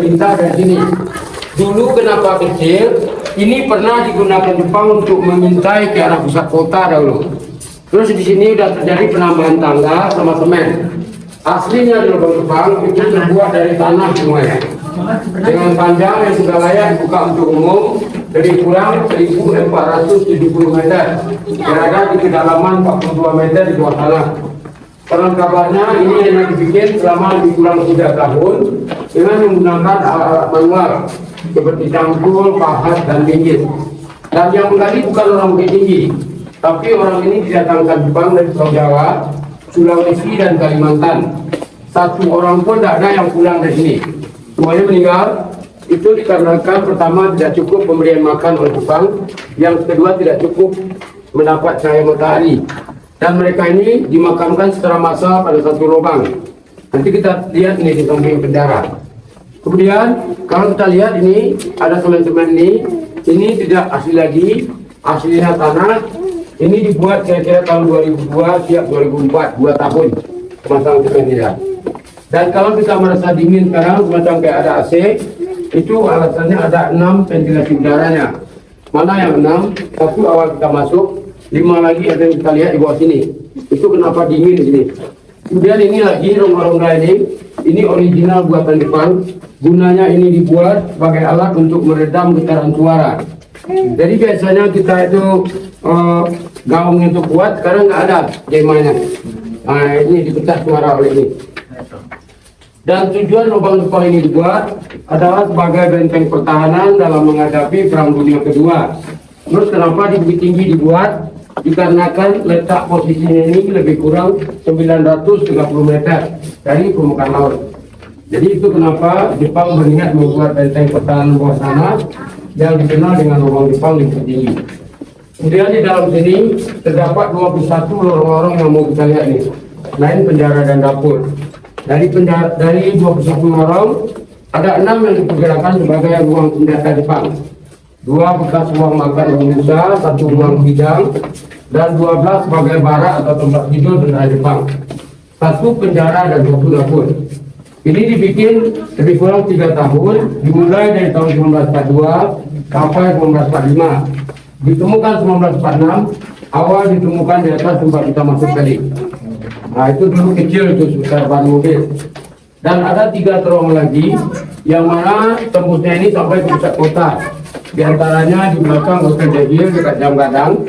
Minta dari sini. Dulu kenapa kecil? Ini pernah digunakan Jepang untuk mengintai ke arah pusat kota dahulu. Terus di sini sudah terjadi penambahan tangga sama semen. Aslinya di lubang Jepang itu terbuat dari tanah semuanya. Dengan panjang yang sudah layak dibuka untuk umum, lebih kurang 1.470 meter. Berada di kedalaman 42 meter di bawah tanah. Konon kabarnya ini hanya dibikin selama lebih kurang 3 tahun dengan menggunakan alat manual seperti cangkul, pahat, dan pinggir. Dan yang menggali bukan orang Bukit Tinggi, tapi orang ini didatangkan Jepang dari Pulau Jawa, Sulawesi, dan Kalimantan. Satu orang pun tidak ada yang pulang dari sini. Semuanya meninggal. Itu dikarenakan pertama tidak cukup pemberian makan oleh Jepang, yang kedua tidak cukup mendapat cahaya matahari. Dan mereka ini dimakamkan secara massal pada satu lubang. Nanti kita lihat ini di samping penjara. Kemudian kalau kita lihat ini ada semen-semen ini tidak asli lagi, aslinya tanah. Ini dibuat kira-kira tahun 2002, siap 2004, 2 tahun memasang semen tidak. Dan kalau kita merasa dingin sekarang, semacam kayak ada AC, itu alasannya ada 6 ventilasi udaranya. Mana yang 6? Satu awal kita masuk, 5 lagi ada yang kita lihat di bawah sini. Itu kenapa dingin di sini. Kemudian ini lagi rongga-rongga ini original buatan Jepang. Gunanya ini dibuat sebagai alat untuk meredam getaran suara. Jadi biasanya kita itu gaung itu kuat, sekarang nggak ada jemanya. Nah, ini dipecah suara oleh ini. Dan tujuan lubang Jepang ini dibuat adalah sebagai benteng pertahanan dalam menghadapi Perang Dunia Kedua. Terus kenapa di Bukit Tinggi dibuat? Dikarenakan letak posisinya ini lebih kurang 930 meter dari permukaan laut. Jadi itu kenapa Jepang berniat membuat benteng pertahanan bawah tanah yang dikenal dengan lubang Jepang di Bukit Tinggi. Kemudian di dalam sini terdapat 21 lorong-lorong yang mau kita lihat nih. Selain penjara dan dapur. Dari 21 lorong ada 6 yang diperkirakan sebagai ruang senjata Jepang. 2 bekas ruang makan Indonesia, 1 ruang bidang, dan 12 sebagai barak atau tempat tidur tentara Jepang. 1 penjara dan 1 dapur. Ini dibikin lebih kurang 3 tahun, dimulai dari tahun 1942 sampai 1945. Ditemukan 1946, awal ditemukan di atas tempat kita masuk tadi. Nah itu dulu kecil itu sebesar ban mobil. Dan ada 3 terowongan lagi, yang mana tembusnya ini sampai ke pusat kota. Di antaranya di belakang Hotel Degil dekat Jam Gadang,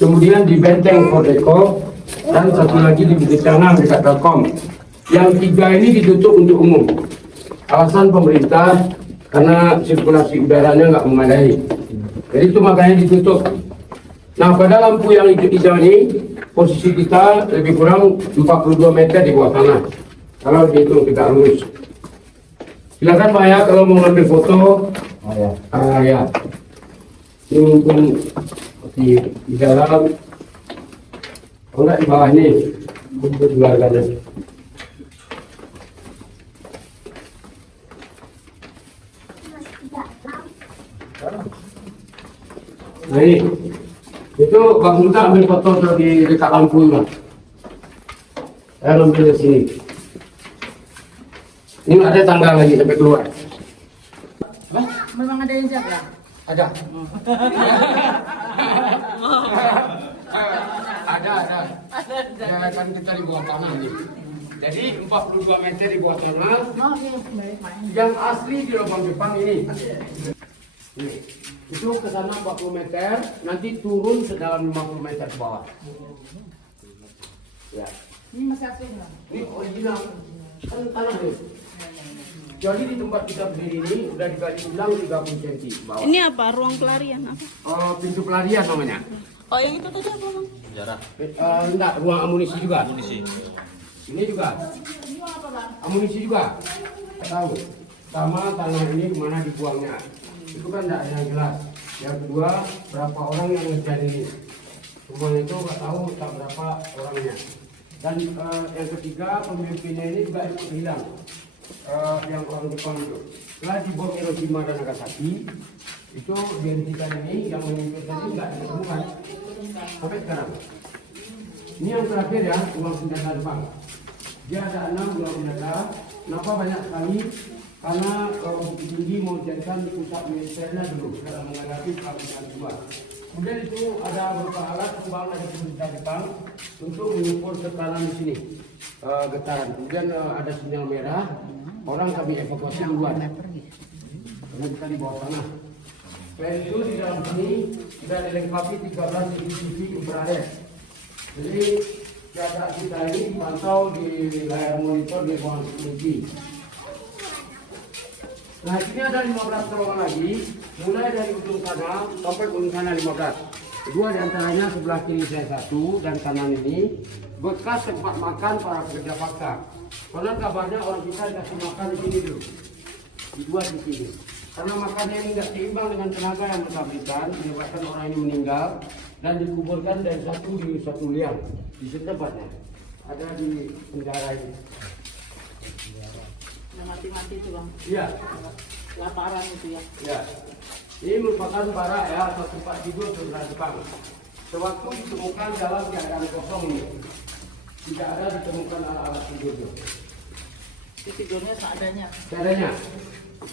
kemudian di Benteng Fordeko, dan satu lagi di Bukit Canang dekat Telkom. Yang 3 ini ditutup untuk umum. Alasan pemerintah karena sirkulasi udaranya nggak memadai. Jadi itu makanya ditutup. Nah pada lampu yang hijau ini, posisi kita lebih kurang 42 meter di bawah tanah. Kalau dihitung tidak lurus. Silakan Pak ya kalau mau ngambil foto. Ya. Ini mungkin di dalam, enggak di bawah ini, untuk keluarganya. Nah ini, itu Bang Muda ambil foto di dekat lampu ini. Saya ambil di sini. Ini ada tangga lagi sampai keluar. Memang ada yang jaga? Ada. Ada. Ya kan kita di bawah tanah nih. Jadi 42 meter di bawah tanah. Yang asli di lubang Jepang ini. Nih, itu ke sana 40 meter, nanti turun sedalam 50 meter ke bawah. Ya. Ini masih asli nggak? Ini original. Kan tanah nih. Jadi di tempat kita berdiri ini udah digali ulang 30 cm bawah. Ini apa? Ruang pelarian apa? Pintu pelarian namanya. Oh yang itu tadi apa Bang? Jarak. Enggak, ruang amunisi juga. Ini juga. Amunisi juga. Tahu. Sama tanah ini kemana dibuangnya. Itu kan enggak ada yang jelas. Yang kedua, berapa orang yang ngerjain ini. Semuanya itu nggak tahu tak berapa orangnya. Dan yang ketiga, pemimpinnya ini juga ikut hilang. Yang orang Jepang itu. Setelah dibom Hiroshima dan Nagasaki, itu dihentikan ini yang memimpin tadi nggak ditemukan sampai sekarang. Ini yang terakhir ya, ruang senjata depan. Dia ada 6 ruang senjata. Kenapa banyak sekali? Karena Bukit Tinggi mau jadikan pusat militernya dulu dalam menghadapi perang kedua. Kemudian itu ada beberapa alat kembang dari senjata Jepang untuk mengukur tekanan di sini, getaran. Kemudian ada sinyal merah, orang kami evakuasi duluan. Karena kita di bawah tanah. Selain itu di dalam sini sudah dilengkapi 13 CCTV infrared. Jadi data kita ini dipantau di layar monitor di ruang security. Nah, sini ada 15 terowongan lagi, mulai dari ujung sana sampai ujung sana 15. Dua diantaranya sebelah kiri saya satu dan kanan ini bekas tempat makan para pekerja paksa. Konon kabarnya orang kita dikasih makan di sini dulu, di dua sisi ini. Karena makannya ini tidak seimbang dengan tenaga yang mereka berikan, menyebabkan orang ini meninggal dan dikuburkan dari satu di satu liang di tempatnya. Ada di penjara ini. Yang mati-mati itu bang. Iya. Laparan itu ya. Ya. Ini merupakan barak ya atau tempat tidur saudara Jepang. Sewaktu ditemukan dalam keadaan kosong ini, tidak ada ditemukan alat-alat tidur itu. Itu tidurnya seadanya. Seadanya.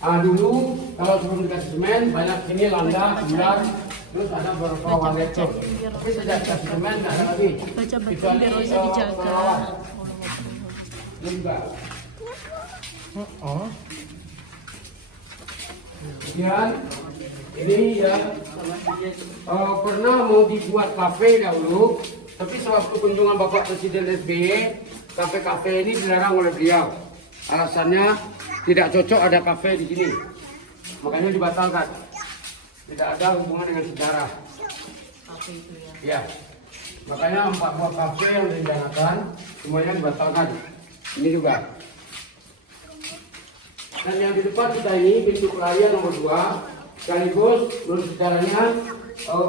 Dulu kalau sebelum dikasih semen banyak sini landak, bulan, terus ada beberapa waletor. Tapi sejak dikasih semen tidak ada lagi. Baca betul Kecuali, biar bisa dijaga. pengawas. Ini juga. Kemudian ini ya pernah mau dibuat kafe dahulu, tapi sewaktu kunjungan Bapak Presiden SBY, kafe-kafe ini dilarang oleh beliau. Alasannya tidak cocok ada kafe di sini, makanya dibatalkan. Tidak ada hubungan dengan sejarah. Kafe itu ya. Ya, makanya 4 buah kafe yang direncanakan semuanya dibatalkan. Ini juga. Dan yang di depan kita ini pintu pelarian nomor 2, sekaligus menurut sejarahnya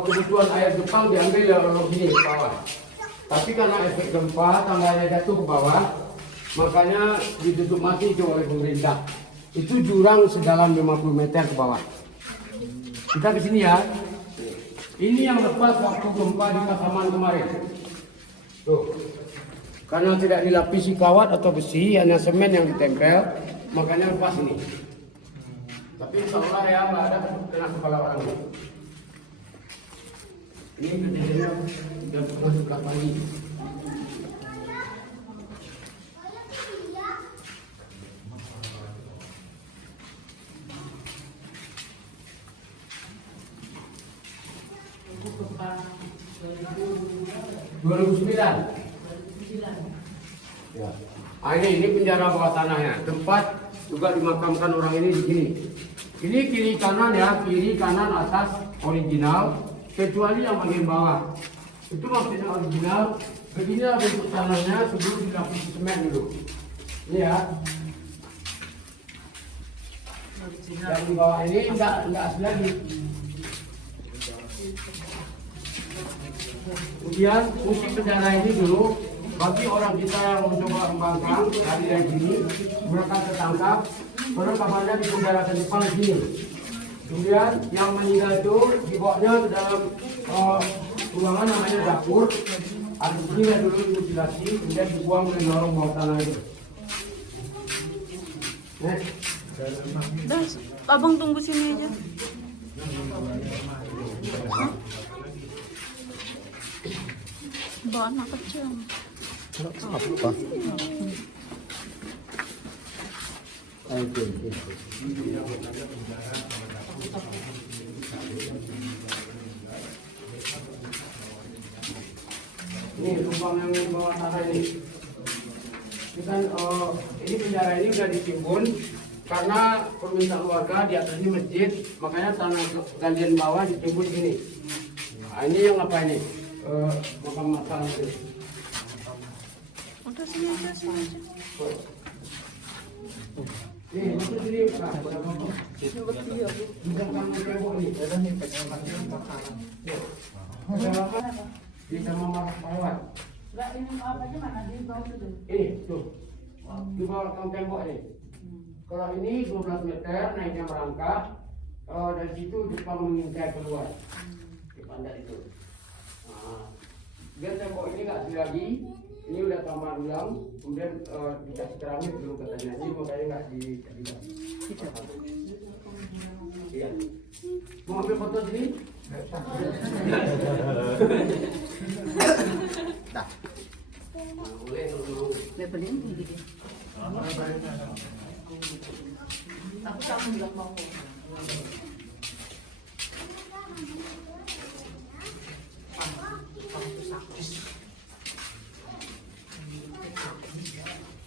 kebutuhan air Jepang diambil dari lorong sini ke bawah. Tapi karena efek gempa tangganya jatuh ke bawah, makanya ditutup mati itu oleh pemerintah. Itu jurang sedalam 50 meter ke bawah. Kita ke sini ya. Ini yang lepas waktu gempa di Kasaman kemarin. Tuh. Karena tidak dilapisi kawat atau besi, hanya semen yang ditempel, makanya lepas ini. Tapi insya Allah ya nggak ada kena kepala orang ini. Ini kejadiannya sudah pernah suka pagi. Gempa 2009. Ya. Ini penjara bawah tanahnya. Tempat juga dimakamkan orang ini di sini. Ini kiri kanan ya, kiri kanan atas original, kecuali yang bagian bawah. Itu maksudnya original. Beginilah bentuk tanahnya sebelum dilapisi semen dulu. Ini ya. Dan di bawah ini enggak asli lagi. Kemudian fungsi penjara ini dulu bagi orang kita yang mencoba membangkang dari sini, mereka tertangkap, karena kabarnya dipenjarakan Jepang di sini. Kemudian yang meninggal itu dibawanya ke dalam ruangan namanya dapur. Ada sini dulu dimutilasi, kemudian dibuang ke lorong bawah tanah itu. Das, abang tunggu sini aja. Bawa anak kecil. Apa? Ini lubang yang bawah tanah ini. Ini kan ini penjara ini sudah ditimbun karena permintaan warga di atas ini masjid, makanya tanah galian bawah ditimbun sini. Nah, ini yang apa ini? Makam masal itu. Udah sini aja, sini aja. Nih, masuk sini Pak. Bukan kamu tembok nih. Di sama marah lewat. Enggak, ini apa aja mana di bawah itu. Ini tuh. Di bawah kamu tembok ini. Kalau ini 12 meter naiknya merangkak. Dari situ Jepang mengintai keluar. Di pandai itu. Nah, Dia tembok ini nggak asli lagi, ini udah tambah ulang, kemudian dikasih keramik dulu katanya, ini makanya nggak dikasih. Iya. Mau ambil foto sini? Dah. Boleh dulu. Levelnya tinggi dia. Aku kamu bilang mau.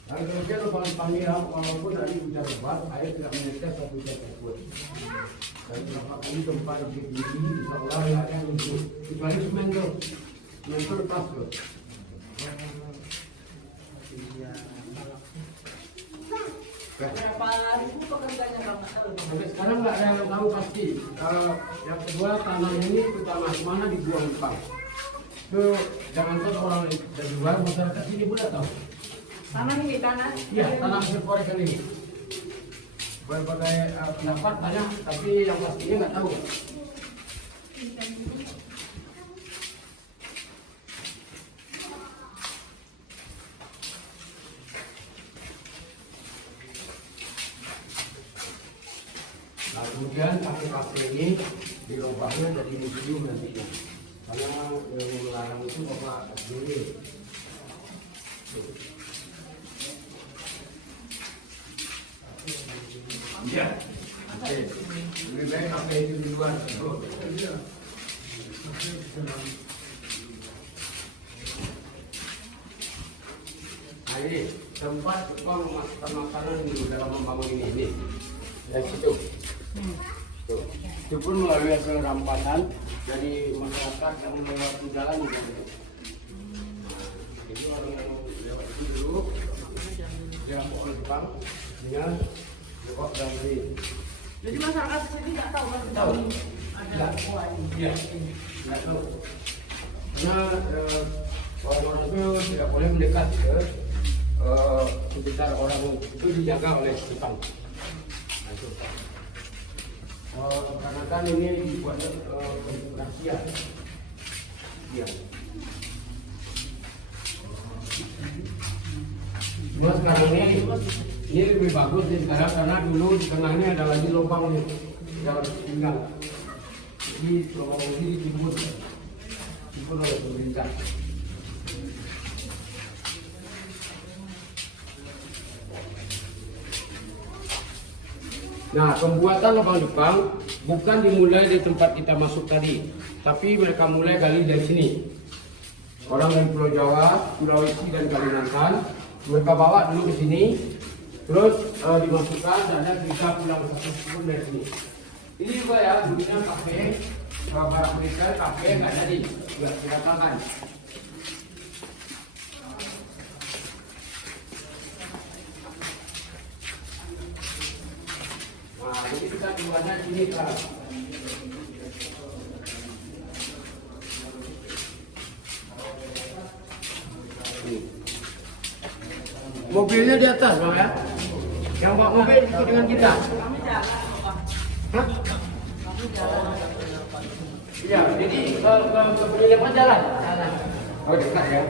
Kalau kemudian lupa panggil, walaupun tadi sudah lebat, air tidak menyetes satu jam tersebut. Dan berapa kali gempa di sini, seolah ada untuk kecuali semen tuh, semen itu lepas tuh. Berapa ribu pekerjaannya kalau nggak tahu? Sampai sekarang nggak ada yang tahu pasti. Yang kedua tanah ini pertama mana dibuang Jepang. Itu jangan kan orang dari luar masyarakat sini pun tidak tahu. Tanah ini tanah. Iya, tanah hasil korekan ini. Berbagai pendapat banyak, tapi yang pastinya nggak tahu. Nah, kemudian kafe ini dirubahnya jadi museum nantinya. Karena yang melarang itu Bapak SBY. Iya. Oke. Lebih baik kafe itu di luar. Nah ini tempat Jepang memasukkan makanan di dalam membangun ini. Dari situ. Tuh. Itu pun melalui hasil rampasan dari masyarakat yang melewati jalan juga. Jadi orang yang lewat itu dulu dirampok oleh Jepang dengan lewat dan beli. Jadi masyarakat sini nggak tahu kan? Tahu? Ada kuah ini. Iya. Nggak tahu. Karena orang-orang itu tidak boleh mendekat ke sekitar orang itu dijaga oleh Jepang. Nah, itu. Karena kan ini dibuat untuk rahasia. Iya. Cuma sekarang ini lebih bagus nih sekarang karena dulu di tengahnya ada lagi lubang nih yang harus tinggal. Jadi lubang ini ditimbun oleh pemerintah. Nah, pembuatan lubang Jepang bukan dimulai di tempat kita masuk tadi, tapi mereka mulai gali dari sini. Orang dari Pulau Jawa, Sulawesi dan Kalimantan, mereka bawa dulu ke sini, terus dimasukkan dan ada bisa pulang ke dari sini. Ini juga ya, dulunya kafe, barang mereka kafe nggak jadi, nggak tidak makan. Nah, jadi kita keluarnya sini sekarang. Mobilnya di atas, Bang ya? Yang bawa mobil ikut dengan kita. Kami jalan apa? Hah? Kami jalan. Iya, jadi ke penginapan jalan. Oh, dekat ya.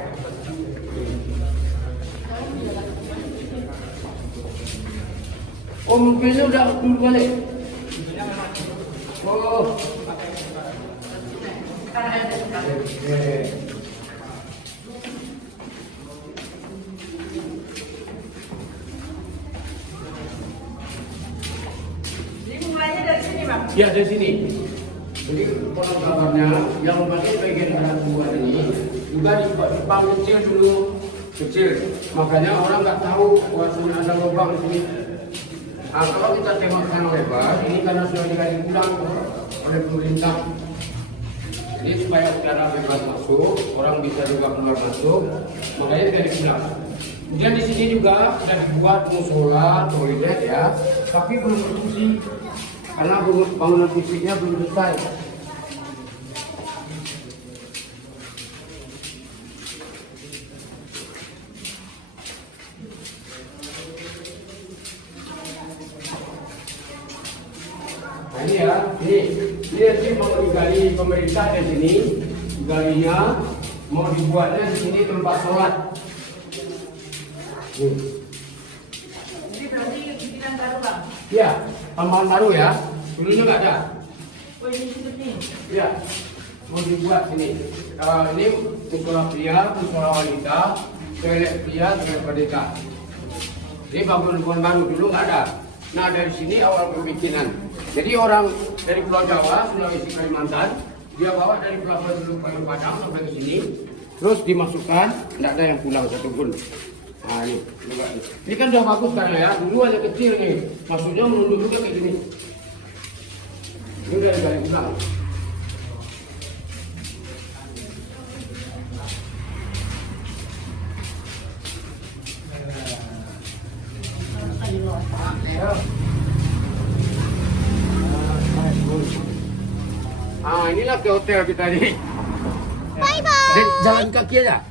Oh, mobilnya udah dulu balik. Oh. Jadi mulainya dari sini, Bang. Ya, dari sini. Jadi konon kabarnya yang pakai bagian kanan buah ini juga dipang kecil dulu, kecil. Makanya orang nggak tahu bahwasanya ada lubang di sini. Nah, kalau kita tengok sana lebar, ini karena sudah digali ulang oleh pemerintah. Jadi supaya udara bebas masuk, orang bisa juga keluar masuk, makanya digali ulang. Kemudian di sini juga sudah dibuat musola, toilet ya, tapi belum berfungsi karena bangunan fisiknya belum selesai. Nah ini ya, ini nanti mau digali pemerintah di sini, digalinya mau dibuatnya di sini tempat sholat. Jadi berarti bikinan baru bang. Ya, tambahan baru ya. Dulunya nggak ada. Oh ini seperti ini. Ya, mau dibuat sini. Ini musola pria, musola wanita, toilet pria, toilet wanita. Ini bangunan baru dulu nggak ada. Nah dari sini awal pembikinan. Jadi orang dari Pulau Jawa, Sulawesi, Kalimantan, dia bawa dari pelabuhan dulu ke Padang sampai ke sini, terus dimasukkan, tidak ada yang pulang satupun. Nah ini, ini kan sudah bagus kan ya. Dulu hanya kecil nih, maksudnya menunduk juga kayak gini. Ini udah dibalik ulang. Ah, inilah ke hotel kita nih. Bye bye. Jalan kaki aja.